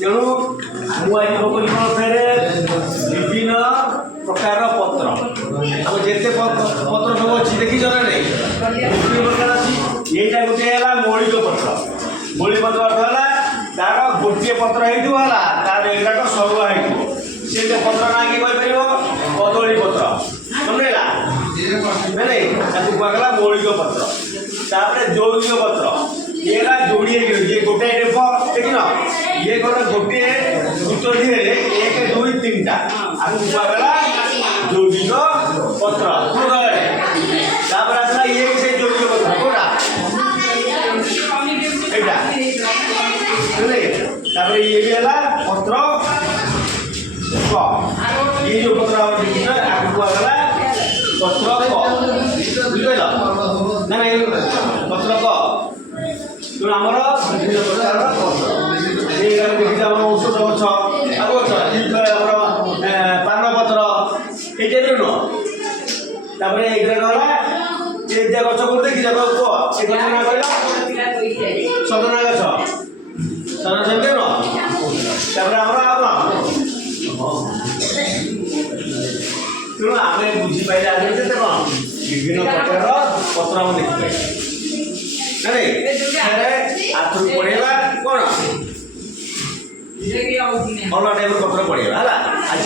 तेणु मुझे विभिन्न प्रकार पत्र अब जिते पत्र सब अच्छी देखी ना नहीं प्रकार अच्छी यहीटा गोटे है मौलिक पत्र मौलिक पत्र अर्थ है तार गोटे पत्र होगा तार एगुड़ाक सरुआ हो पत्र ना कि कदली पत्र समझेगा नहीं कहला मौलिक पत्र तापर जौगिक पत्र ये जोड़ी ये गोटे देख न ये गोटे सूत्र दिए 1 2 3 टा आपको कहला जौगिक पत्र तापर आसला ये से जौगिक पत्र कोटा एटा तापर ये भी है पत्र क ये जो पत्र आपको कहला पत्र क बुझल ना नहीं पत्र क तेणु आमर विभिन्न प्रकार पत्र देखिए औषध गछ आग गछ पान पत्र ये नुह तापर ये गला ये गछ को देखी ना कहला सजना गछ सजना सेमती नुह तापर तेणु आम बुझीपारे आज कौन विभिन्न प्रकार पत्र आम देखिपारे आथुर पढ़ेगा कौन अलग टाइप पत्र पढ़ेगा आज